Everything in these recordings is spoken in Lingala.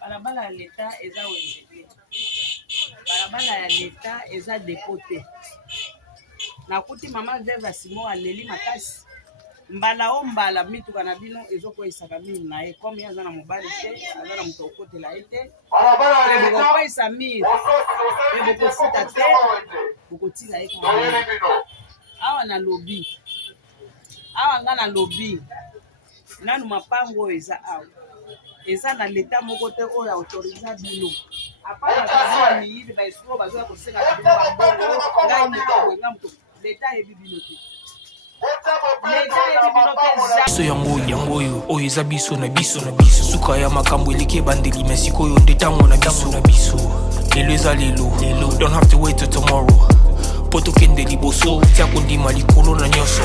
Balabala ya leta eza ONG. Balabala ya leta eza depo te. Nakuti mama Veva Simon aleli makasi. Mbala o mbala mituka na bino ezokweyisaka mire na ye comme aza na mobali te aza na moto okotela ye te bokokweyisa mire e bokosita te bokotika ye kaka. Awa na lobi awa nga na lobi nanu mapango oyo eza awa eza na leta moko te oyo autoriza bino apana kazwa miyiri baesuro bazoya kosenga na bino bambongo ngai moto boyenga moto leta yebi bino te. So yango oyo eza biso na biso suka ya makambo eleki ebandeli me sikoyo nde ntango na biso lelo eza lelo don't have to wait till tomorrow po tokende liboso tia kondima likolo na nyonso.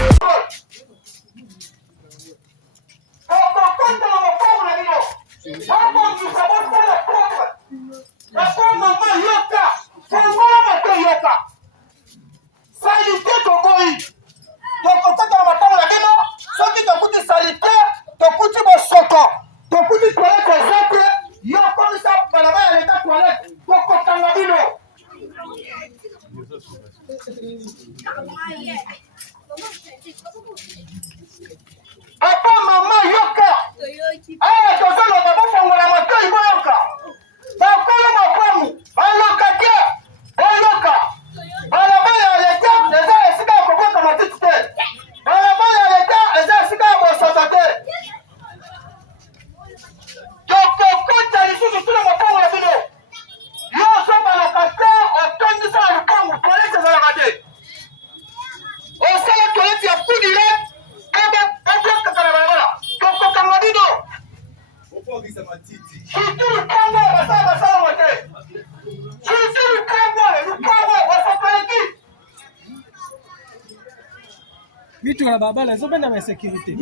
Vitu la babala zobenda ba sécurité.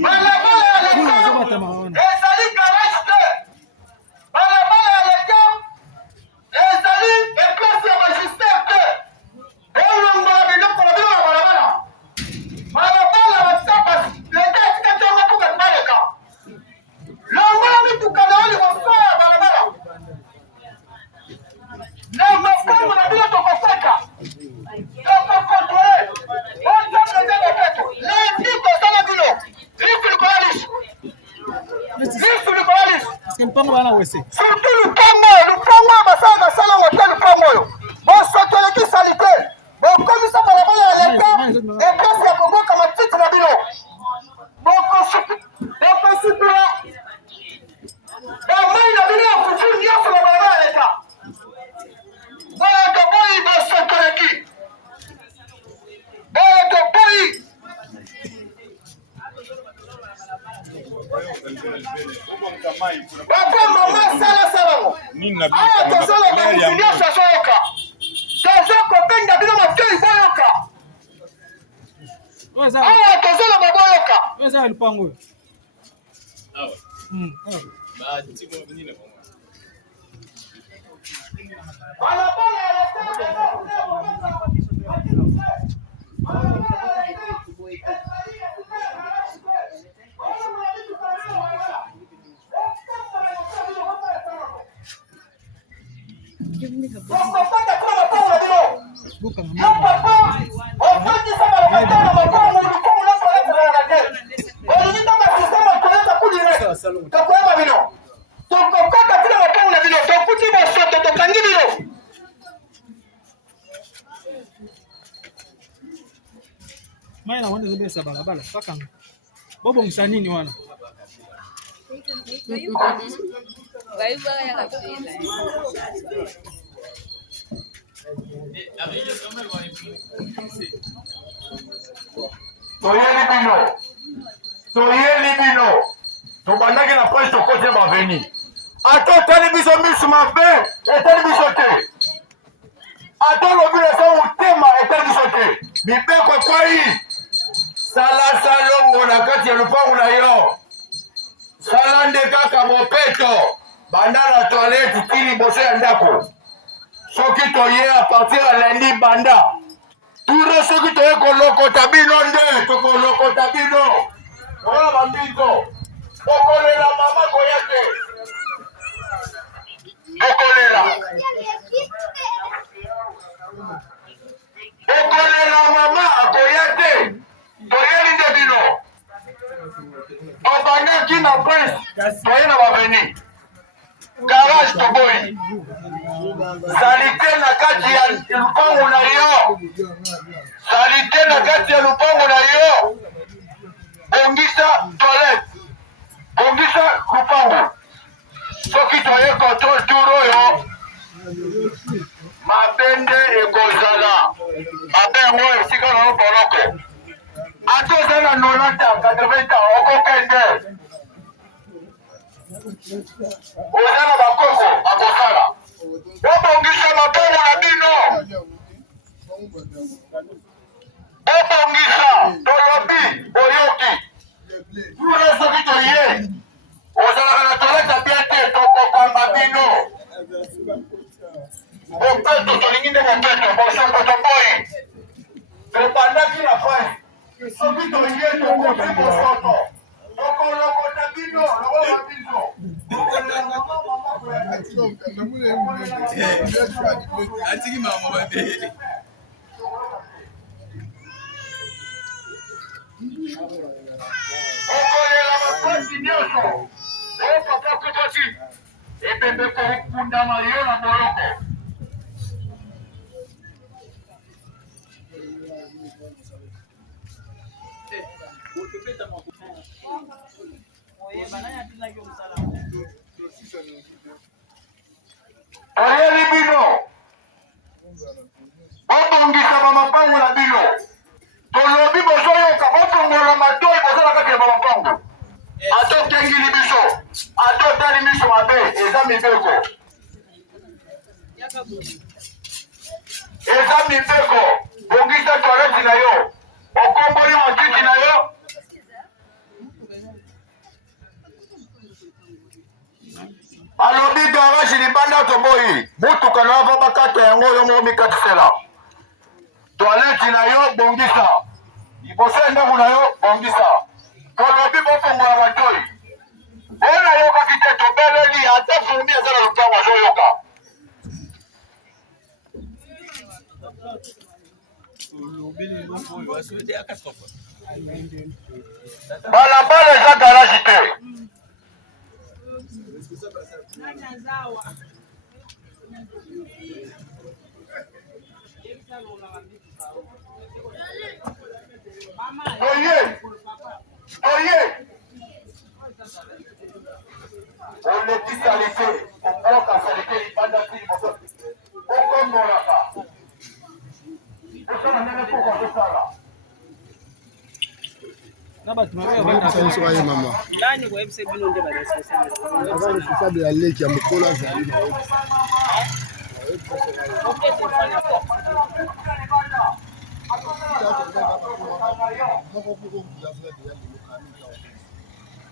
Mpango bana wese. Surtout lupango basanga sala hotel lupango yo. Boso toleki salite. Bokomi sa balabala ya leta. E place ya koboka matiti na bino. Boko supura. Bamai na bino fufu nyonso na balabala ya leta. Boto boyi boso toleki. Boto boyi. Papa mama sala nini na bino tosala bakufinia sasoka tozoko benga bino matei boyoka tozala baboyoka Oza lupango awa ba timo nini kwa Maya na wanda zobesa balabala paka bobo msanini wana Soyeli bino tobandaki na page tokote baveni ata otali biso misu mabe etali biso te ata lobi na sa otema etali biso te mibeko kwai Sala salongo na kati ya lupango na yo. Sala nde kaka mopeto. Banda na toilette tili boso ya ndako. Soki toye à partir ya lundi banda. Turo soki toye kolokota bino nde. Tokolokota bino. Ola bambito. Okolela mama koyate. Okolela. Okolela mama akoyate. Toyeli nde bino. Obandaki na prince. Toye na baveni. Garage toboyi. Salite na kati ya lupango na yo. Salite na kati ya lupango na yo. Bongisa toilette. Bongisa lupango. Soki toye control tour oyo. Mabende ekozala. Mabengo esika na boloko. Atoza na 90 80 okokende. Oza na bakoko akosala. Obongisa mabengo na bino. Obongisa tolobi boyoki. Tule soki toye. Ozalaka na toleta bien te tokokamba bino. Bopeto tolingi nde bopeto bosoko toboyi. Topandaki na fai. Soki toye tokoki bosoto. Tokolokota bino lokola biso. Atiki mama bade. Okolela mapasi nyonso. Papa kupasi. Ebembe kokundama yo na boloko. Ayeli bino. Obongisa bamapango na bino. Tolobi bozoyoka botongola matoi bozala kati ya bamapango. Ato tengili biso. Ato tali biso mabe. Eza mibeko. Eza mibeko. Bongisa toilette na yo. Okomboli matiti na yo. Alobi garage libanda toboyi. Mutuka na ava bakata yango yo mo mikatisela. Toilette na yo bongisa. Liboso ya ndako na yo bongisa. Tolobi bofongola matoi. Ona yoka kite tobeleli ata fumi ezala lupango azoyoka. Balabala eza garage te. Oye! Oye! Oleki salite, okoka salite libanda tili moto. Okongolaka. Osona nene poko tosala. Mama. Responsable ya leki ya mokolo azali na yo.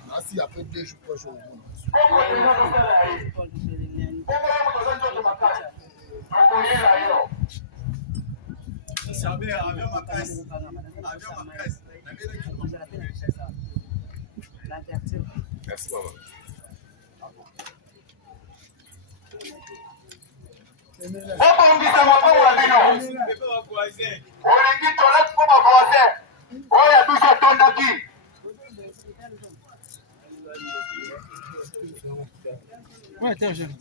Merci après 2 jours, 3 jours. Merci maman. Obongisa mapango na bino. Olingi toilette po ba voisin. Oya biso tondaki. Ouais, t'es jeune.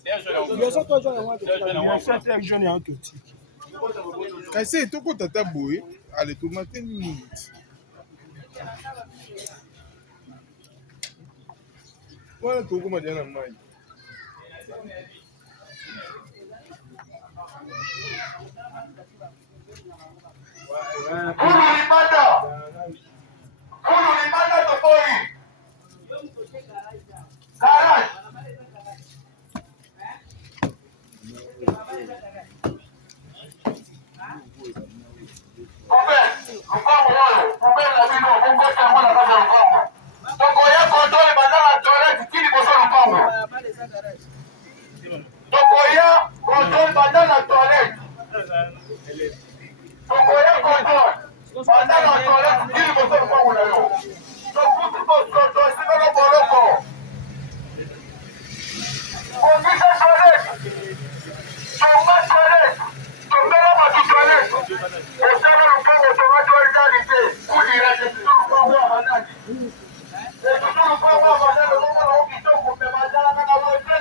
Kasi toko tata boy, allez tomate minute. Wala toko majana mai. Kulu libanda. Kulu libanda toboi. Garage. Obe, lupango oyo, obe la bino, toilette ili boso kwa unayo. Tokuti boso sima boloko. Ongeza toilette. Choma toilette. Tombela ma toilette. Osana lupango tomato organite. Kudira de tuko kwa manani. Tuko kwa manani lomo na ukitoko pe bazala na wote.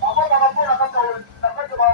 Hapo bakapona kata wote. Nakati ba.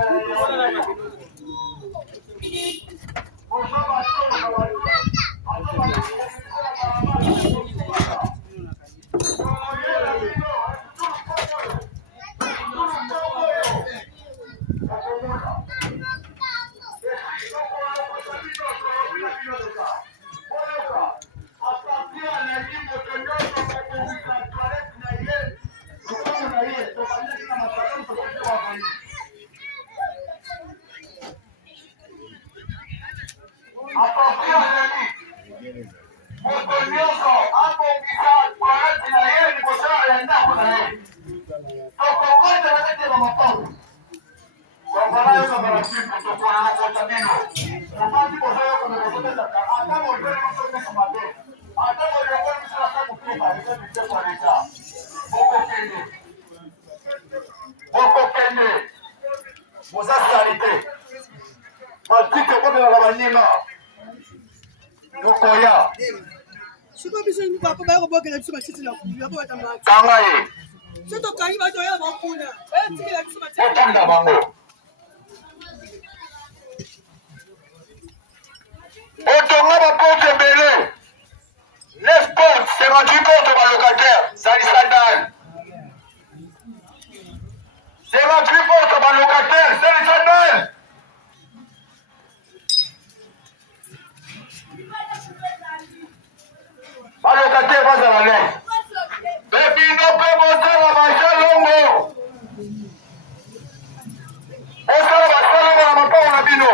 Siko biso ni papa ba ko bokela biso matiti na kuya ko batamba. Kanga ye. Sito kanyi ba to ya bakuna. Tikela biso matiti. Otanda bango. Otonga ba porte belé. 9 portes, 58 portes ba locataire, Salisandal. 58 portes ba locataire, Salisandal. Ba locataire ba za la lèvre. Baby no pe monter la manger longo. Esa la sala na mapa na bino.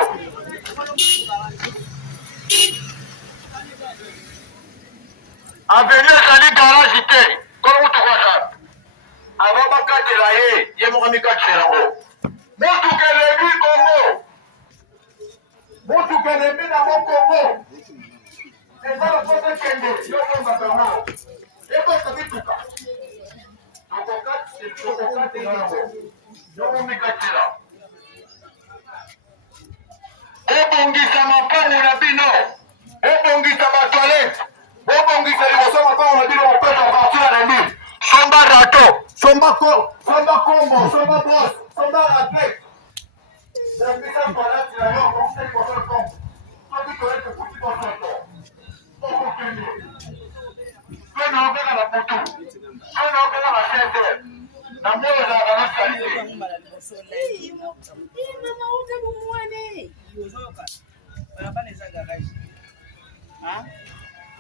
Avenue Sali garage te. Kono to kwa sa. Aba bakate la ye mo kami ka tserango. Mutu kelebi Kongo. Mutu kelebi na mo Kongo. Esa la foto kende yo ko batamo. Ebo sabituka. Tokokate yo mo mikatela. Obongisa mapango na bino. Obongisa ma toilette. Obongisa liboso mapango na bino opeta partir na ndi. Somba rato, somba combo, somba boss, somba athlète. Zambisa toilette na yo ko se ko so ko. Tobi toilette kuti ko so to. Oko kende. Pena obela na putu. Pena obela na tete. Na moyo za bana salite. Mama uta bumwane. Yozoka. Barabara za garage.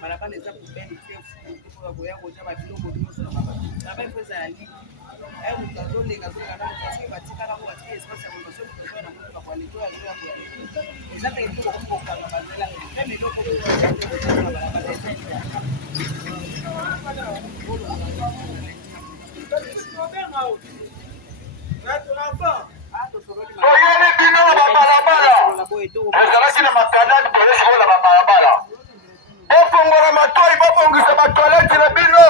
Barabara za kubeni kefu kwa boya kwa chama kidogo kidogo na baba. Barabara pesa ya lini. Hayo mtazole kazoka na kwa katika kama katika espace ya conversation kwa na mtu kwa litoa leo kwa. Sasa ndio kwa kama bazela. Mimi ndio kwa barabara. Toyele bino na barabara. Ezalaki na makadani polisi na barabara. Bofongola matoi bobongisa batoilette na bino.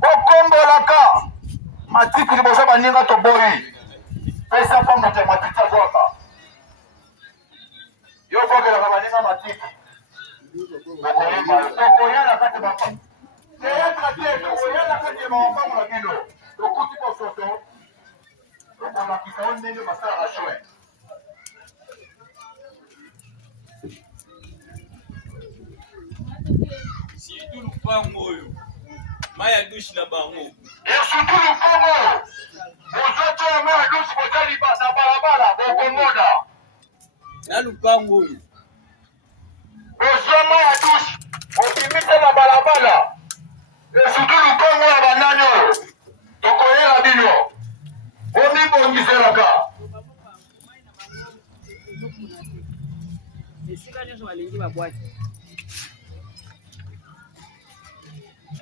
Bokombolaka. Matiti liboso baninga toboyi. Pesa pamba te matiti azoka. Yo bogela baninga matiti. Tokoyala kati bapa. Teatra te tokoyala kati bapa na bino. Tokuti ko soto. Tokona kisaoni nende masala ashwe. Surtout lupango oyo. Maya douche na bango. Et surtout lupango. Bozoto ya maya douche bozali na balabala bokomoda. Na lupango oyo. Bozoto maya douche bozimisa na balabala. Et surtout lupango ya banani oyo. Tokoyela bino. Omibongiselaka. Esika nyonso balingi babwaki.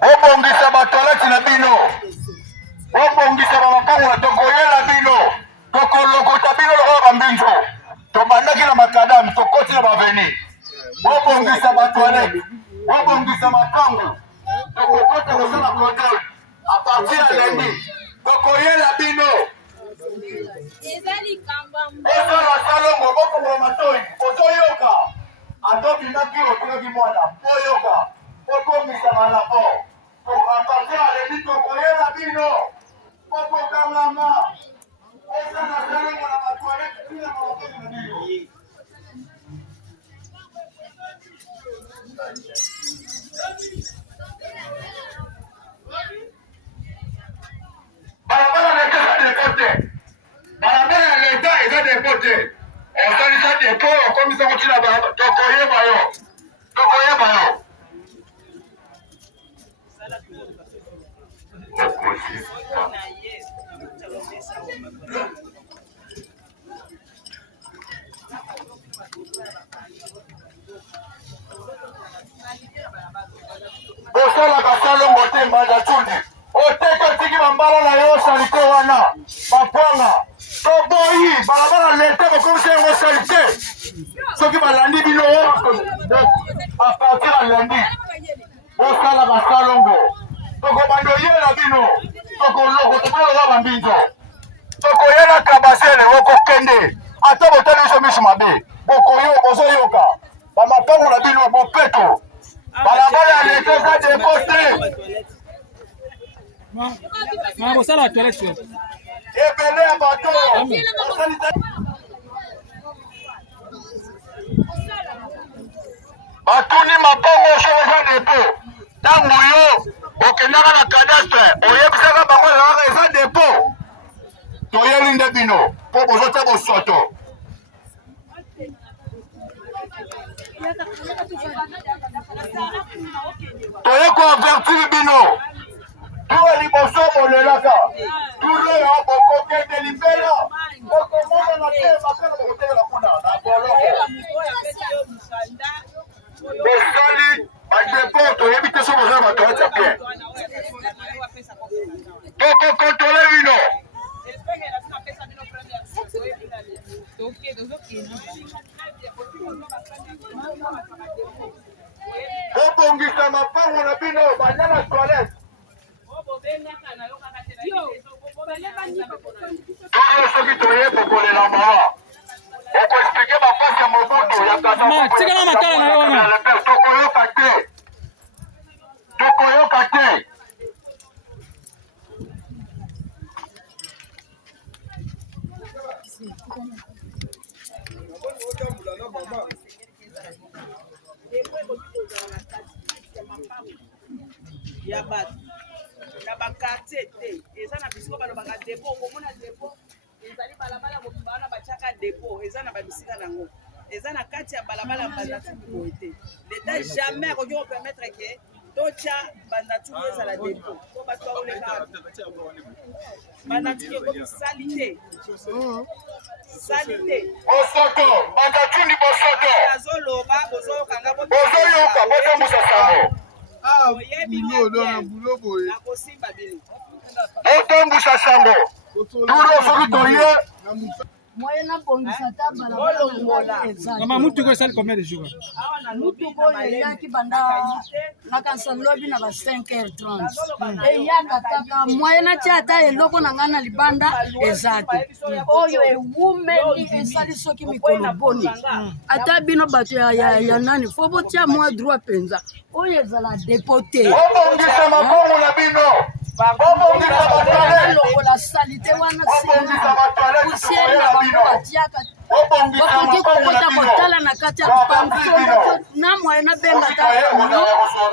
Obongisa batoilette na bino. Obongisa bamapango na tokoyela bino. Tokolokota bino lokola bambinzo. Tobandaki na makadam, tokoti na baveni. bobongisa batoilette, bobongisa mapango, tokokota kosala contrôle. À partir de lundi, tokoyela bino. Osala salongo bokongola matoi, ozoyoka. Atobimaki otikaki mwana, oyoka. Obongisa rapport. À partir de lundi, tokoyela bino. Bokokangama. Osala salongo na batoilette, bino mabokeli na bino. Barabara leta eza depote. Barabara ya leta eza depote. Osalisa depo okomisa kotina barabara. Tokoyeba yo. Tokoyeba yo. Bosala basalongo te mbanda chundi. Oteka tiki bambala na yo salite wana. Bapwanga. Toboyi. Balabala leta bakomisa yango salite. Soki balandi bino. À partir de lundi. Bosala basalongo. Toko bando yela bino. Toko loko. Toko loga bambinzo. Toko yela kabasele. Woko kende. Ata botani iso misu mabe. Boko yo. Bozo yoka. Bamapango na bino. Bopeto. Balabala ya leta eza depote. Ma sala la toilette. Ebele ya bato. Batuni mapango eza depo. Ntango yo okendaka na cadastre oyebisaka bango ezalaka eza depo. Toyeli nde bino mpo bozotya bosoto. Toye koavertir bino. Tuwe liboso bolelaka. Tuwe ya bokokende libela. Bokomona na te makala bokotekela kuna na boloko. Bosali badepo toyebi te so bozala batoilette ya bien. Tokokontrole bino. Bobongisa mapango na bino banya na toilette. Toyo soki toye kokolela mawa. Okoexplike bapasi ya mobutu ya Tikana makala na yo wana. tokoyoka te. Tokoyoka te. ya bato na bakartier te eza na bisika balobaka depo okomona depo ezali balabala mobimba wana batiaka depo eza na babisika nango eza na kati ya balabala bandatundu boye te leta jamais akoki kopermettre ke totya bandatundu ezala depo po bato baoleka bandatundu ekomi sali te sali te Bosoto bandatundu bosoto azoloba bozokanga bozoyoka botombusa sango. nakosimba bino Botombusa sango. Turo soki toye. Moyena bongisa ta balabala ezali. Mama mutu ko sali combien de jours? Mutu ko yaki banda na kansan lobi na ba 5h30. Eyaka kaka moyena chata eloko na ngana libanda ezati. Oyo ewumeli esali soki mikolo boni. Ata bino bato ya nani fo botia moi droit penza. Oyo ezala déporté. Bobongisa mapango na bino. Bobongisa batoilette. La salité wana Bobongisa batoilette. poussière na bango batiaka bakoki kokota kotala na kati ya panso na moye nabenga ta kamio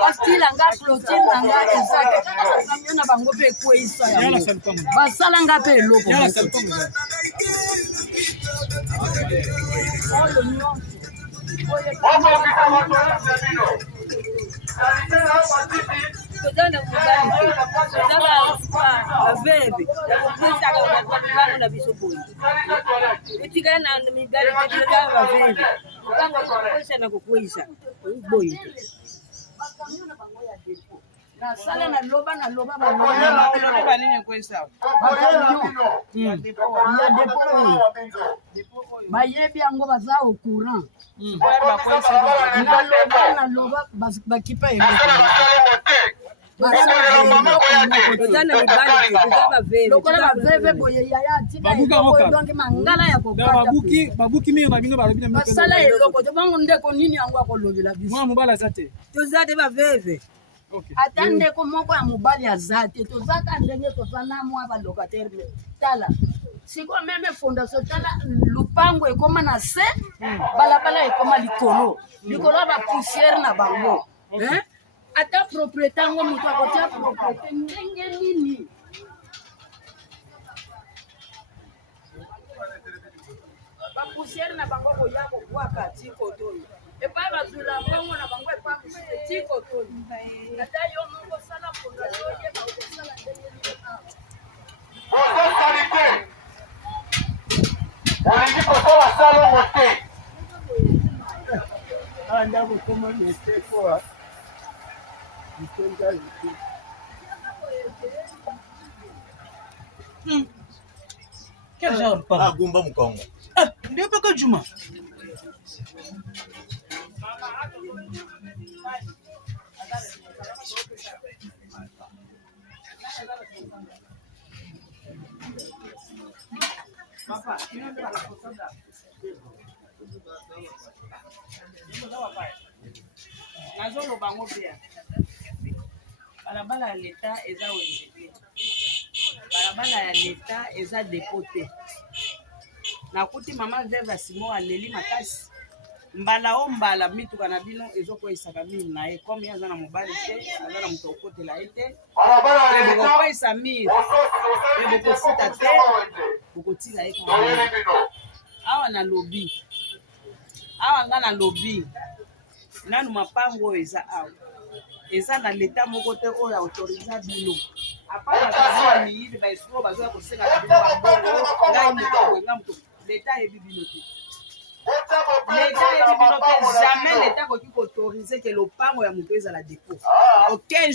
bastile anga clotine na nga ezake kaka na kamio na bango mpe ekweyisa yango basala nga mpe eloko oyo nyonso Bobongisa batoilette na bino. Salite na batiti. Kutana mudani kutana avebe yakupisa kwa na bisubuni kutika na migari kutika avebe kanga kukosa na kukoisa boyi nasala na loba oloba nini ekwesa ya depo bayebi yango baza au courant naloba bakipa lokola baveve boye yaya atikadonke mangala ya babuki mingi na bino balobi basala eloko te bango ndeko nini yango akolobela biso mwana mobali aza te toza te baveve ata ndeko moko ya mobali aza te tozaka ndenge toza na mwa balokatere tala siko meme fondation tala lupango ekoma na se balabala ekoma likolo ya bapoussière na bango ata propriété yango moto akotia propriété ndenge nini bapoussière na bango koya kobwaka tikotoyo epai bazula mbongo na bango epai mosusu tikotoyo ata yo moko osala fondation oyeba okosala ndenge nini olingi kosala salongo te ndako koma meseko quel genre de pas Gumba Mukongo ndio paka Juma Papa, nazoloba ngo pia balabala ya leta eza wenze te balabala ya leta eza depo te nakuti mama Veva Simon aleli makasi mbala o mbala mituka na bino ezokweyisaka mire na ye comme aza na mobali te aza na moto okotela ye te bokokweyisa mire e bokofuta te bokotila ye kaka awa na lobi awa nga na lobi nanu mapango oyo eza awa eza na leta moko te oyo autoriza bino apana bazwa miyili baesuro bazoya kosenga na bino bambongo ngai moto akoyenga moto leta yebi bino te leta yebi bino te jamais leta akoki koautorize ke lopango ya moto ezala depo aucun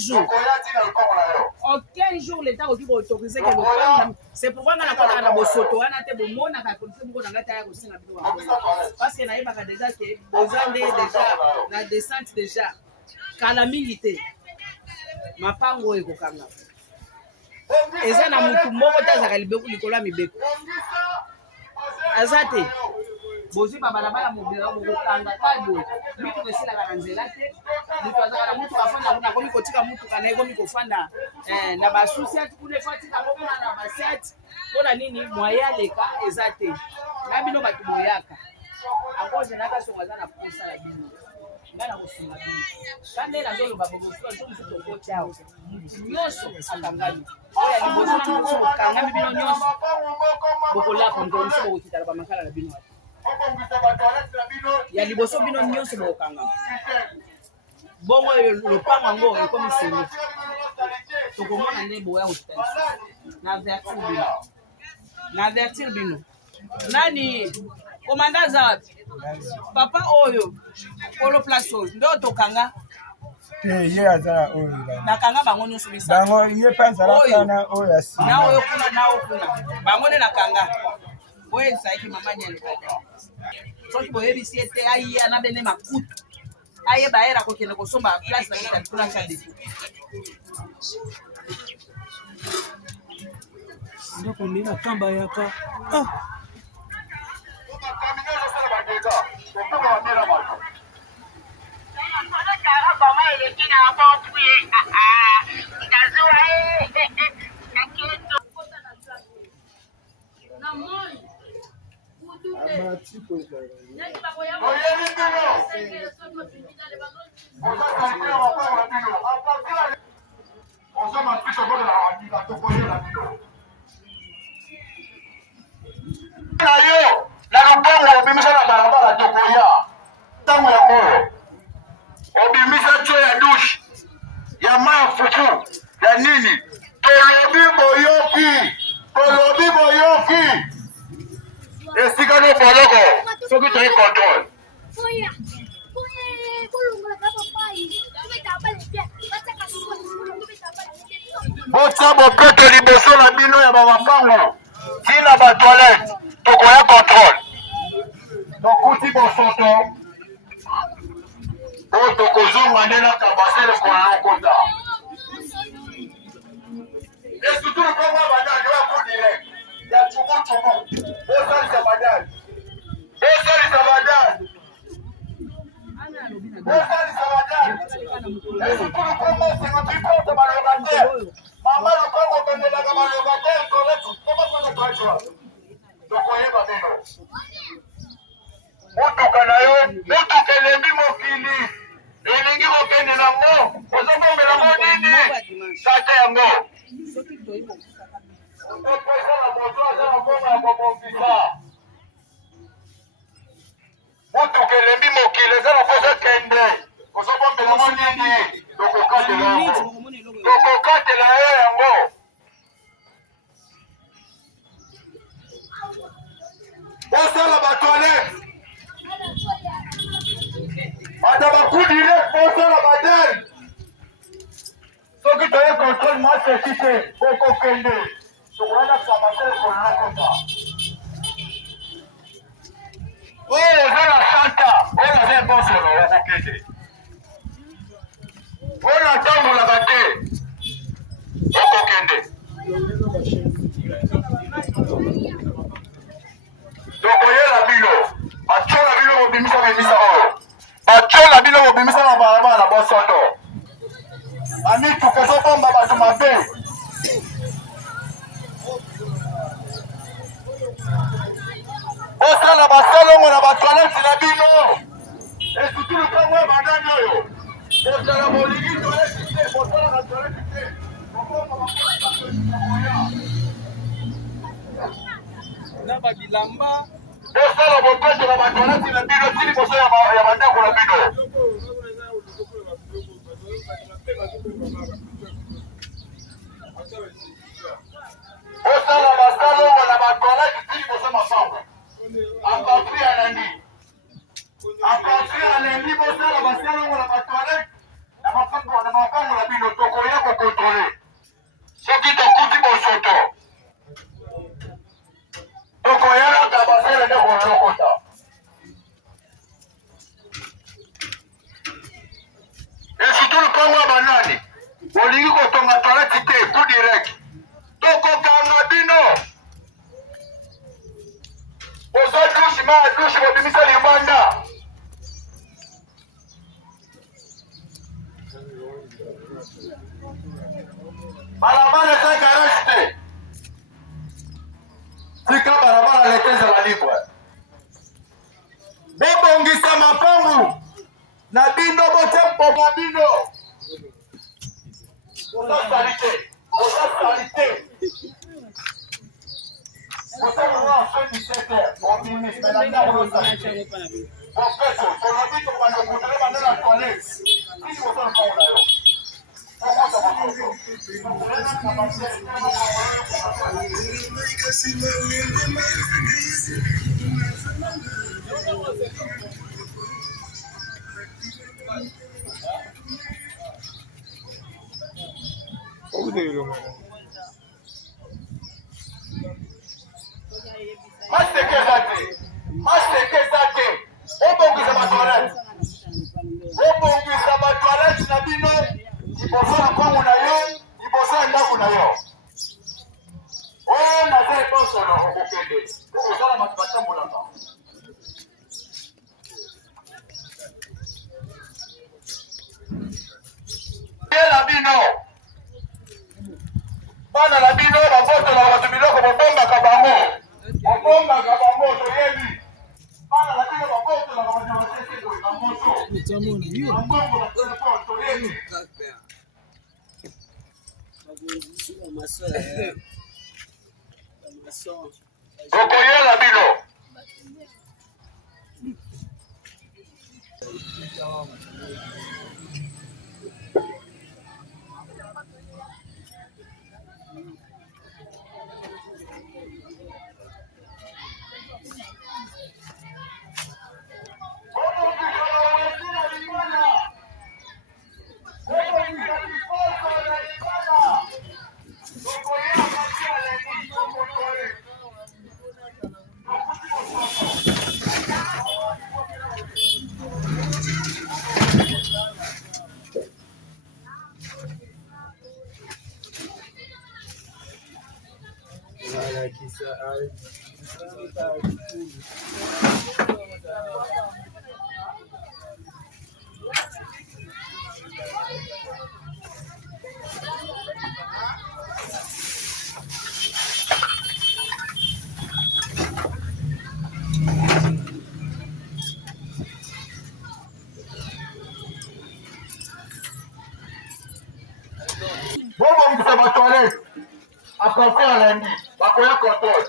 jour leta akoki koautorize ke lopango c'est pourquoi nga nakotaka na bosoto wana te bomonaka polise moko na ngai te aya kosenga bino bambongo parce que nayebaka deja ke boza nde deja na descente deja kala mingi te mapango oyo ekokanga eza na mutu moko te azaka likolo ya mibeko aza te bozwi babalabala mobila bokokanga taboye mituka esilaka na nzela te moto azaka na mutuka afanda kuna akomi kotika mutuka na ye komi kofanda na basusiati kuna efo atika kokona na basiati mpona nini mwaye aleka eza te na bino bato boyaka akozenaka songo aza na posala bino nga na kosunga bino kande nazoloba bobosuka so mosusu okoti awo nyonso akangami oyo ya liboso na mosusu okangami bino nyonso bokolapa mokolo mosusu bokokitala bamakala na bino ya liboso bino nyonso bokokangama bongo lopango yango ekomi seni tokomona nde boya kokita na avertir bino nani komanda aza wapi papa oyo kolo place oyo nde otokanga ye aza oyo nakanga bango nyonso bango ye mpe azalaka na oyo ya nsima na oyo kuna na oyo kuna bango nde nakanga oyo ezalaki mama nyelekada soki boyebisi ye te aye ana bene makutu ayeba ayera kokende kosomba place na kita kuna kade ndako ndina kamba yaka na lupango obimisa na balabala tokoya ntango ya moyo obimisa tio ya dushe ya mai ya fufu ya nini tolobi boyoki esika no boloko soki toyi controle botia bopeto liboso na bino ya bamapango tina batoilette tokoya contrôle tokuti bosoto oyo tokozonga nde na kabase lokola lokota esutu lukongo badani oyo akodire ya cukucuku osalisa badani osalisa badani osalisa badani esutu lukongo osenga pipote balokatere mama lukongo okendelaka balokatere koleti komakotokacoa tokoyeba bino mutuka na yo mutuka elembi mokili elingi kokende nango ozokombelango nini sate yango otopesala moto aza na mbongo ya kobongisa mutuka elembi mokili eza na posa kende ozokombelango nini tokokatela yango tokokatela yo yango osala batoilette ata bakudire osala badani soki toye contrôle maseki te okokende tokoyana kabatelekolaakota oyo eza na santa oyo aza ebosolo okokende oyo natambolaka te okokende tokoyela bino batyola bino bobimisa oyo batyola bino bobimisa na balabala na bosoto amituka ezobomba bato mabe osala basalongo na batoilette na bino esutu lupango ya bandani oyo osala bolingi toilette te bosalaka toilette te na babilamba osala bopeto na batoilette na bino ti liboso ya bandako na bino osala basalongo na batoilette ti liboso mapango apatri ya lendi bosala basalongo na batoilette na mapango na bino tokoya kokontrole soki tokuti bosoto tokoyana kabasele nde kolokota esutu lupango ya banani olingi kotonga toilette te coup direct tokokanga bino ozo dushe ma dushe bobimisa libanda balabala eza garage te tika balabala lete ezala libre bobongisa mapangu na bino bote mpoma bino osasali te osalanga fin 17h obimis opeso tolobi tokobanda okutele bande na toilette kini bosala mpango na yo maseke eza te obongisa batoilette na bino liboso ya mpango na yo liboso ya ndako na yo oyo naza ebosolo okokende okozala bato batambolaka na bino bana na bino babotolaka bato biloko bobombaka bango toyebi bana na bino babotolaka bato basesekoye bamoto bambongo na telefone toyebi tokoyela bino bobongisa batoilette à partir ya lundi bakoya contrôle.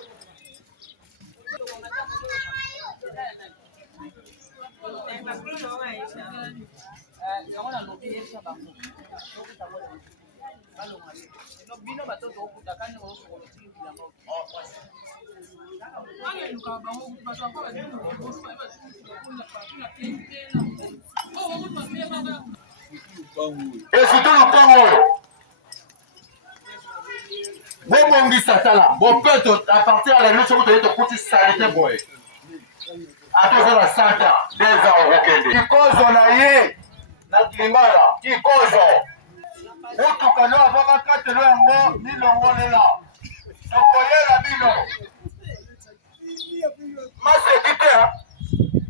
Et surtout le Congo. Bobongisa tala, bopeto à partir ya lundi soki toye tokuti salite boye. Atoza na santa, 2 ans okende. Kikozo na ye na Kilimala, kikozo. Motuka no avaka katelo yango milongolela. Tokoyela bino. Masekite,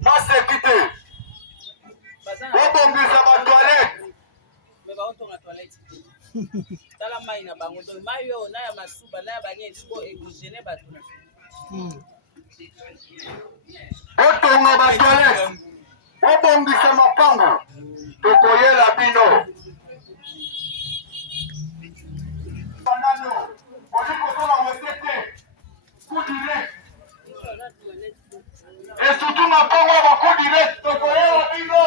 masekite. Bobongisa ba toilette. Mais ba otonga toilette. Tala mai na bango do mai yo na ya masuba na ya banyeti ko egogene bato. Otonga ba toilette. Bobongisa mapango. Tokoyela bino. Banano. Odiko sola wetete. Coup direct. Et surtout mapango ba coup direct. Tokoyela bino.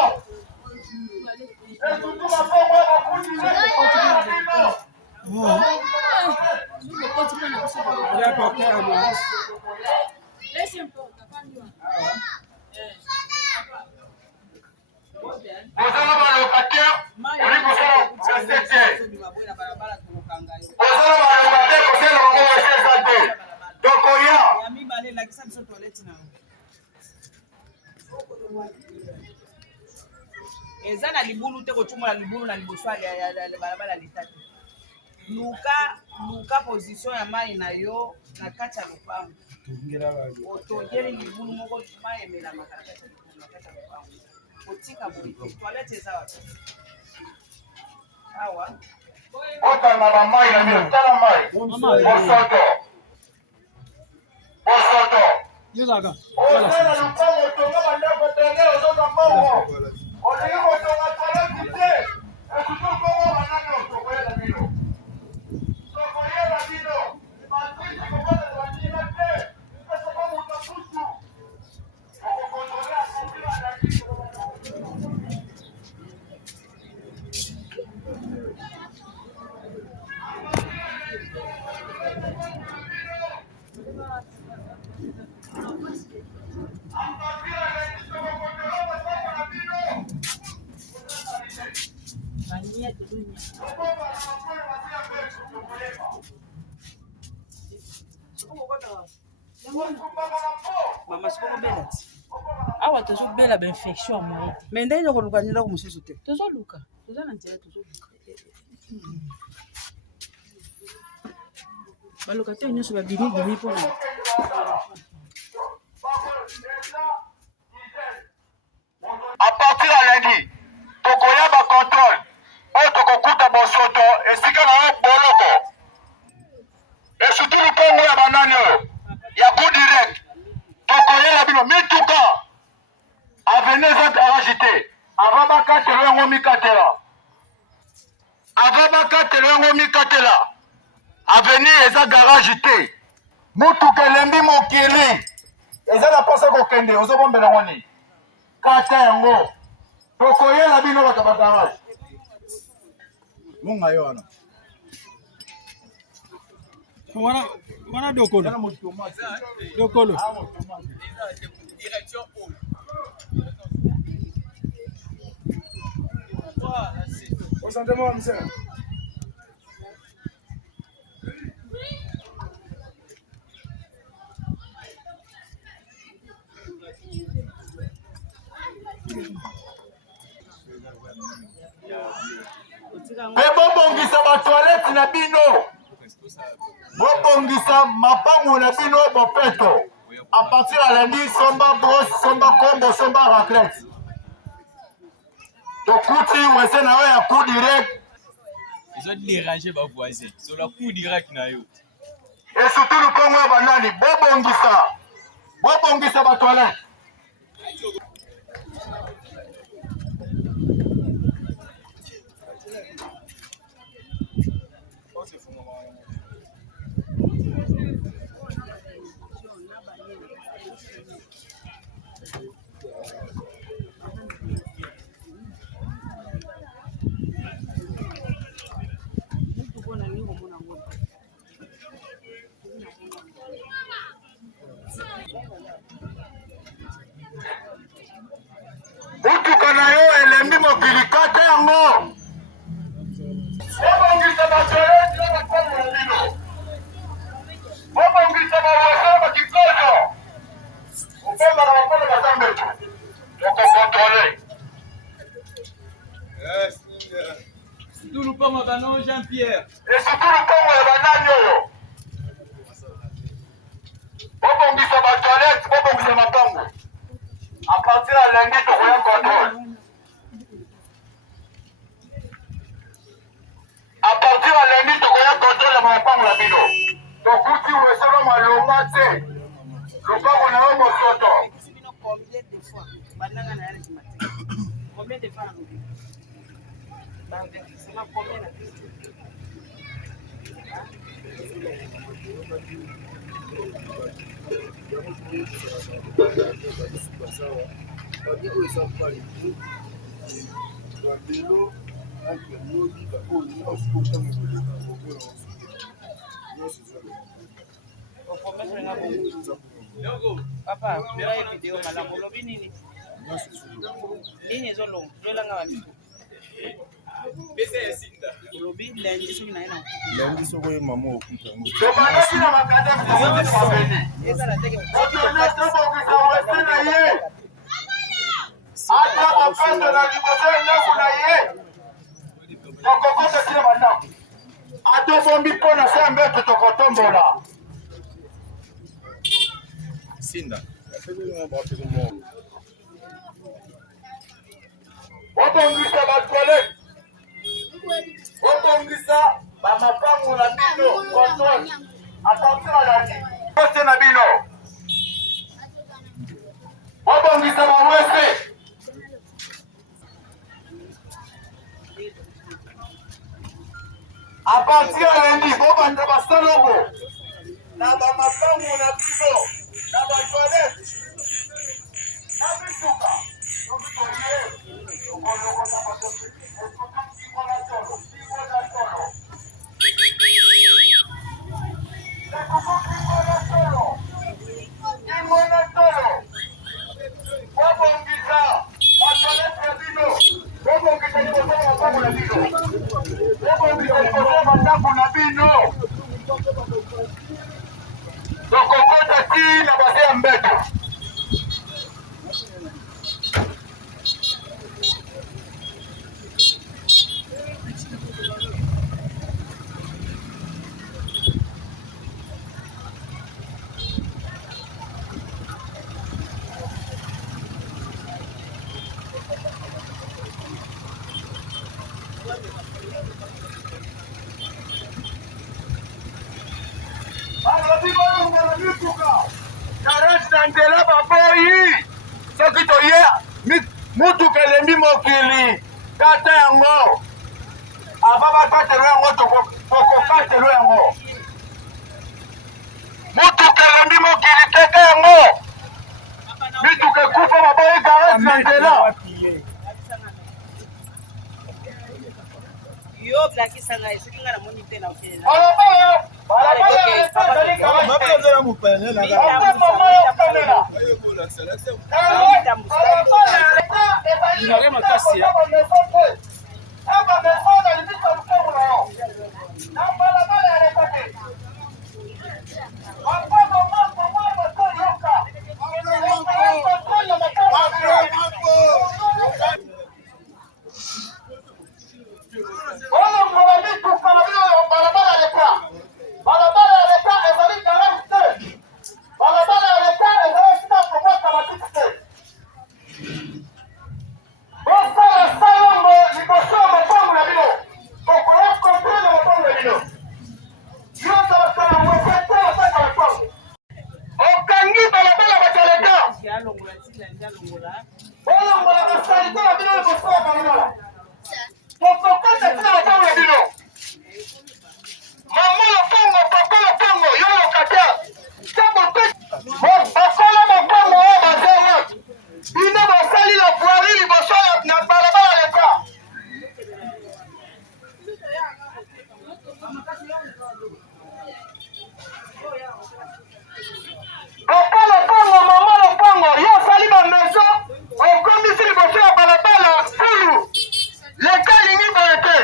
Et surtout mapango ba coup direct. Tokoyela bino. Ozala ba locataire, oli kosala sete. Ozala ba locataire kosala ngo sete. Tokoya. Ya mibale la kisa biso toilette na. Eza na libulu te kotumula libulu na liboso ya balabala litatu. Luka position ya mai na yo na kati ya lupango. Otongeli libulu moko mai emela makati ya lupango. Otika boye toilette eza wapi? Awa. Otanga na mai na mimi tala mai. Osoto. Osoto. Yuzaga. Ozala lupango tonga bandako tele ozoka bongo. Olingi kotonga toilette te. Ekutu bongo banano tokoyela bino. Tokoyela bino. Matrisi kokola bandina te. Esa bongo utakutu. Okokontrole akombila na kito. Mama siko bela. Awa tozobela ba infection moye. Mais ndenge koluka ndako mosusu te. Tozoluka. Toza na nzela tozoluka. Balokataire nyonso babimi mpona. À partir ya lundi, tokoya ba contrôle. Oyo tokokuta bosoto esika na yo boloko. Et surtout lupango ya banani oyo. Ya coup direct. Tokoyela bino mituka. Avenue eza garage te. Ava bakatela yango mikatela. Ava bakatela yango mikatela. Avenue eza garage te. Mutuka elembi mokili. Eza na pasa kokende ozobombela ngo nini? Kata yango. Tokoyela bino bato ba garage. Munga yo wana. Wana dokolo. Dokolo. Direction haut. Concentrez-moi, monsieur. Bobongisa ba toilette na bino. bobongisa mapango na bino bopeto. À partir de lundi, somba brosse, somba combo, somba raclette. Donc, kuti wese na yo ya coup direct. Ils ont dérangé ma voisin. Sur la coup direct na yo. Et surtout le Congo ya banani, bobongisa ba toilette. Mutuka na yo elembi mokili kata yango. Bobongisa ba toilette na bapango na bino. Bobongisa ba wasa ba kikojo. Upemba na bapango na zambetu. Toko kontrole. Yes. Surtout le pomme à Jean-Pierre. Et surtout le pomme à banane yoyo. Bobongisa ba toilette, bobongisa mapango. À partir de lundi, tu reviens contrôle. À partir de lundi, tu reviens contrôle de ma femme la bino. Donc, si vous me savez, ma lomate, le pas qu'on a un bon soto. Combien de fois? Combien de fois? Papa, bila video malamu lobi nini? Nini zolo? Jola ngapi? Pesa ya sinda. Lobi lendi sio inaenda. Lendi sio kwa mama okuta. Tobana na makada mzee kwa beni. Esa la teke. Okiona tobo ukisawasi na ye. Hata mapendo na libozo nyaku na ye. Tokokota kila bana. Atofombi pona sembe tutokotombola. Sinda. Obongisa ba toilette. Obongisa ba mapango na bino control. Attention à la vie. Poste na bino. Obongisa ba wese. À partir de lundi, bobanda ba salongo. Na ba mapango na bino. Na ba toilette. Na bituka. Tokokota ti na base ya mbeto. Nandela baboyi soki toye mutuka elembi mokili kata yango ava bakatelo yango tokokatelo yango mutuka elembi mokili kata yango mituka ekufa baboyi garage nandela Yo blakisa ngai soki nga na moni te na okela. Barabara Papa Lopango, Maman Lopango, yo sali ba maison, okomisi liboso ya balabala fulu. Leka lingi boye te.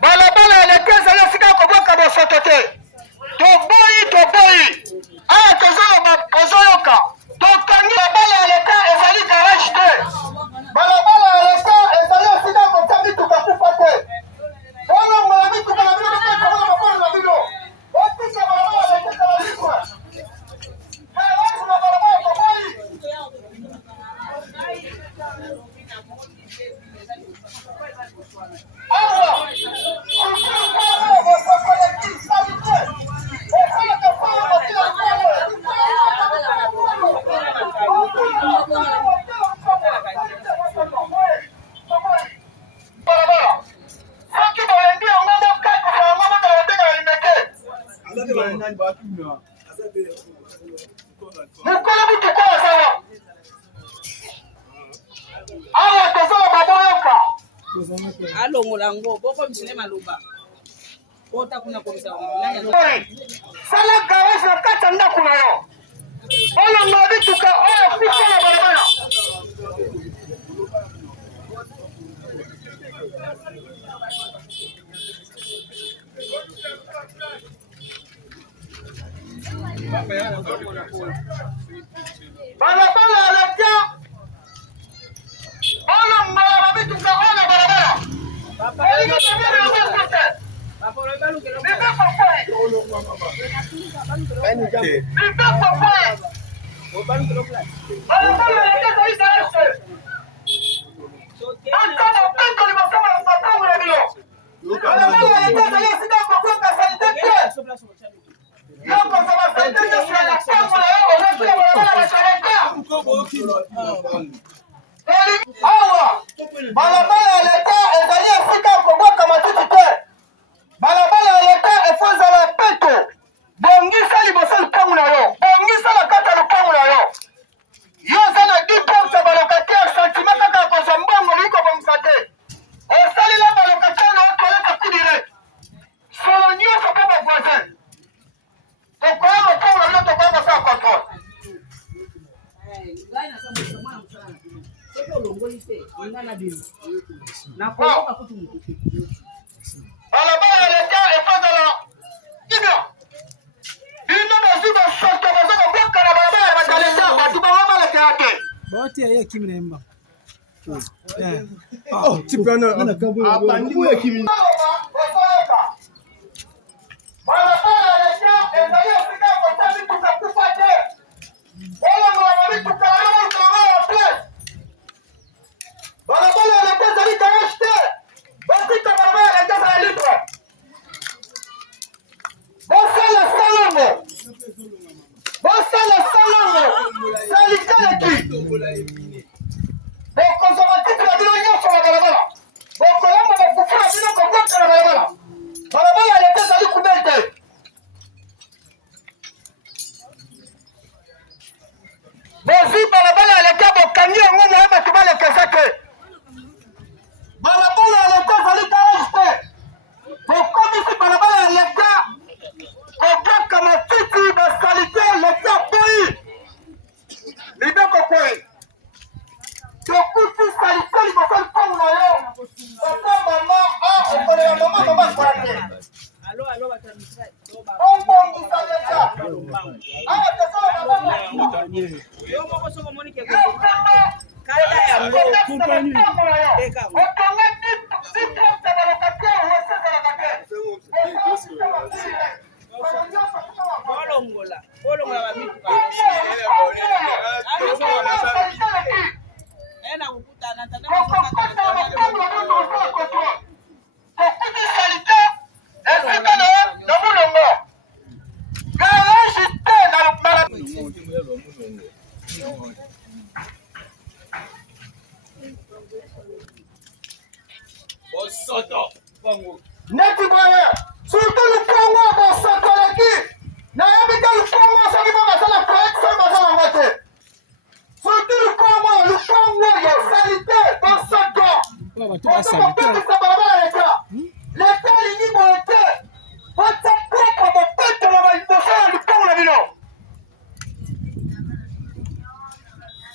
Balabala ya leka ezali esika koboka bosoto te. Toboyi. Awa tozoyoka. Tokangi balabala ya leka ezali garage te. Balabala ya leka ezali esika kotia mituka kufa te. Ono ngala mituka na bino kaka na mapano na bino. Otika balabala ya leka na bino. Garage na balabala toboyi. alongola ngo bokomisile maloba ota kuna komisa sala garage na kati ya ndako na yo olongola bituka oyo kufa na balabala. Balabala ya leka olongola babituka oyo na balabala. Awa balabala ya leta ezali esika koboka matiti te. Balabala ya leta efozala peto. Bongisa liboso lupangu na yo. Bongisa na kati ya lupangu na yo. Yo oza na 10% balocataire sentiment kaka ya kozwa mbongo liko bongisa te. Osalila balocataire na okoleka coup direct. Solo nyonso mpe bavoisin. Tokoya lopangu na bino tokoya kosala contrôle. Balabala ya leta efozala kimia. Bino bazwi basoto baza koboka na balabala ya bakaleta bato bababalaka te. Bawati ya kimi na yemba. Oh, tipana apandi ya kimi. Balabala ya leta ezali esika kotia mituka kufa te. Olongola bamituka balabala ya place. Balabala ya leta ezali garage te. Batika balabala ya leta ezali libre. Bosala salongo. Salikaleki. Bokozoma titi na bino nyonso na balabala. Bokolamba bakufu na bino koboka na balabala. Balabala ya leta ezali kubeli te. Bozwi balabala ya leta bokangi yango moye bato balekesa te. Balabala ya leta ezali garage te. Bokomisi balabala ya leta koboka matiti basalite leta poi. Libeko poi. Tokuti salite liboso lupangu na yo. Papa mama okolela mama kwate. alo batamisa Ombongisa leta. Awa tesala mama. yo moko soko moni ke kata ya ngo Kupani. Okonga titre de balocataire ou est-ce que la olongola bamituka ena kukutana tata neti boye surtout lupango bosotoleki nayebi te lupango soki po basala projet soki basala ngo te surtout lupango yo osali te bato basalite. L'État alingi boye te bota propre bopeto na baliboso ya lipango na bino.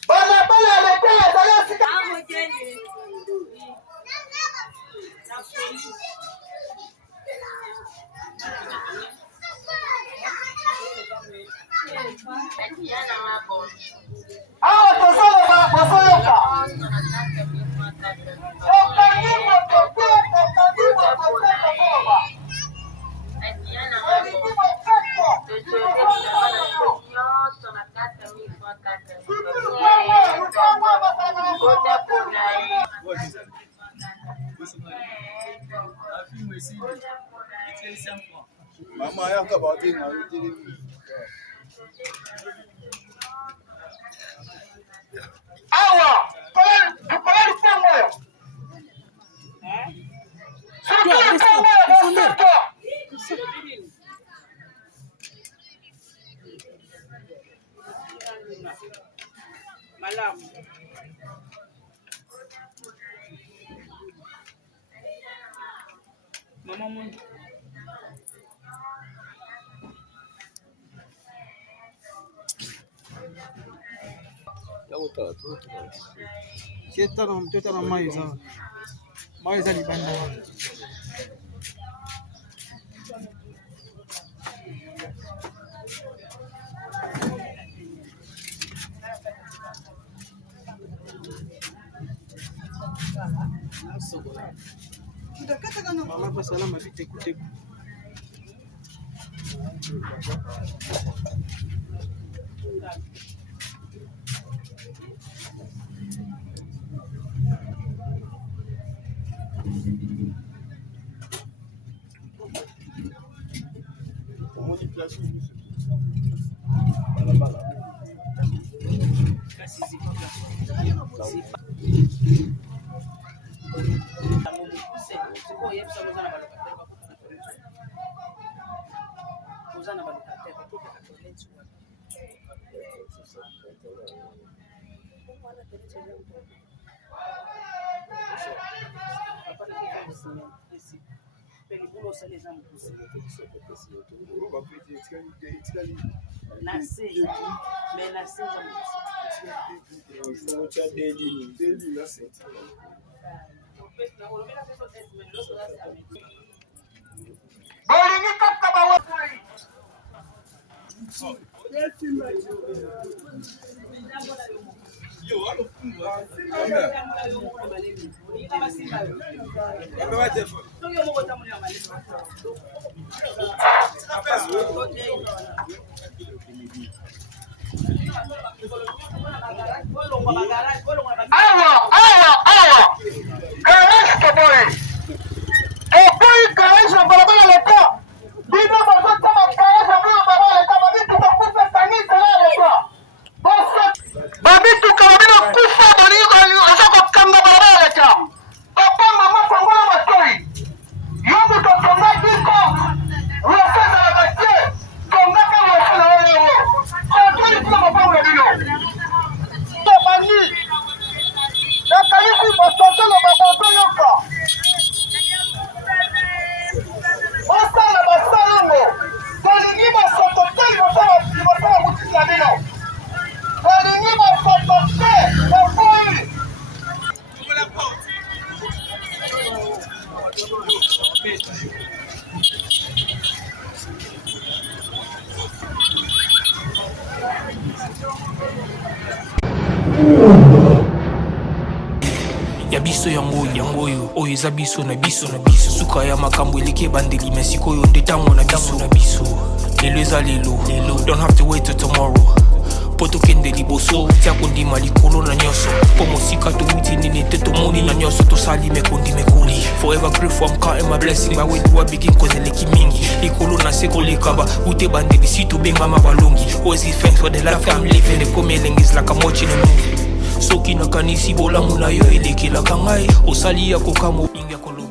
Balabala ya l'État ezali esika awa tozoloba bozoyoka okangi moto te okangi moto te tozoloba olingi bopeto Mama yaka badenga utelemi. awa kola lipango oyo surtout lipango oyo boseto malamu mama mundu Totala mai eza libanda. Mama basala mabite kuteku. bolingi kaka bawe awa garage boy okoyi garage na balabala leta bino bozotama garage bino balabala leta babituka kufa kanisa la leta babituka babino kufa bolingi oza kokanga balabala leta papa mama fongola matoi yo moto tonga biko wesezalaka te tongaka wese na oyo otoli tika mapango na bino tobandi nakanisi bosotolo babozoyoka osala basalango bolingi basoto te liboso babutisi na bino bolingi basoto te boboyi ya biso yango oyo eza biso na biso suka ya makambo eleki ebandeli me sikoyo nde ntango na biso lelo eza lelo don't have to wait till tomorrow po tokende liboso tia kondima likolo na nyonso po mosika towuti nini te tomoni na nyonso tosali mekoli forever grateful I'm counting my blessing my way to a begin cause eleki mingi likolo na se kolekaba ute bandeli si tobengama balongi always give thanks for the life I'm living ekomi elengi is like I'm watching a movie soki nakanisi bolamu na yo elekelaka ngai osali ya kokamo mingi ya koloba